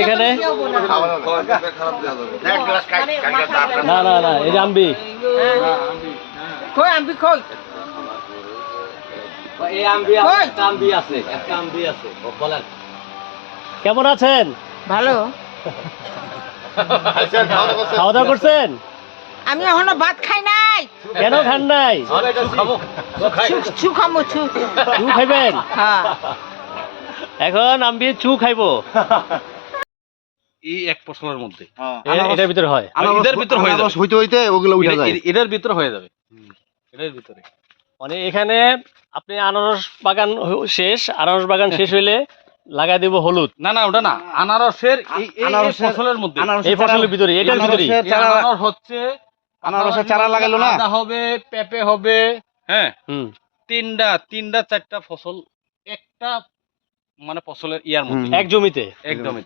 এখানে না না না এই যে আম্বি কই আম্বি কই এই আম্বি একটা আম্বি আছে বলেন কেমন আছেন ভালো খাওয়া দাওয়া করছেন আমি এখনো ভাত খাই নাই কেন খান নাই চু খামো চু চু খাইবেন হ্যাঁ এখন আমি চু খাইবো এই এক ফসলের মধ্যে এটার ভিতরে হয় এদের ভিতর হয়ে যাবে হইতে হইতে ওগুলো উঠে যায় এদের ভিতর হয়ে যাবে এদের ভিতরে মানে এখানে আপনি আনারস বাগান শেষ আনারস বাগান শেষ হইলে লাগাই দেব হলুদ না না ওটা না আনারসের এই ফসলের মধ্যে এই ফসলের ভিতরে এটার ভিতরে আনারস হচ্ছে আনারসের চারা লাগাইলো না আদা হবে পেঁপে হবে হ্যাঁ হুম তিনটা চারটা ফসল একটা মানে ফসলের ইয়ার মধ্যে এক জমিতে একদমই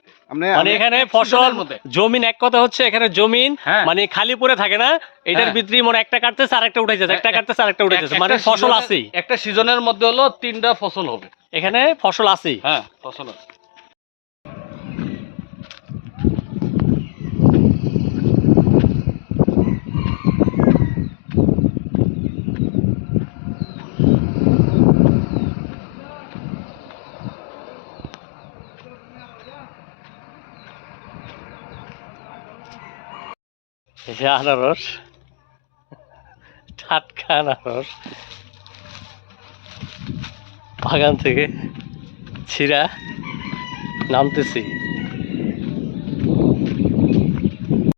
মানে এখানে ফসল জমিন এক কথা হচ্ছে এখানে জমিন হ্যাঁ। মানে খালি পড়ে থাকে না এটার হ্যাঁ। ভিতরে মানে একটা কাটতেছে আর একটা উঠাইছে একটা কাটতেছে আর একটা উঠাইছে মানে ফসল আছে একটা সিজনের মধ্যে হলো তিনটা ফসল হবে এখানে ফসল আছে হ্যাঁ ফসল আছে এই যে আনারস টাটকা আনারস বাগান থেকে ছিঁড়া নামতেছি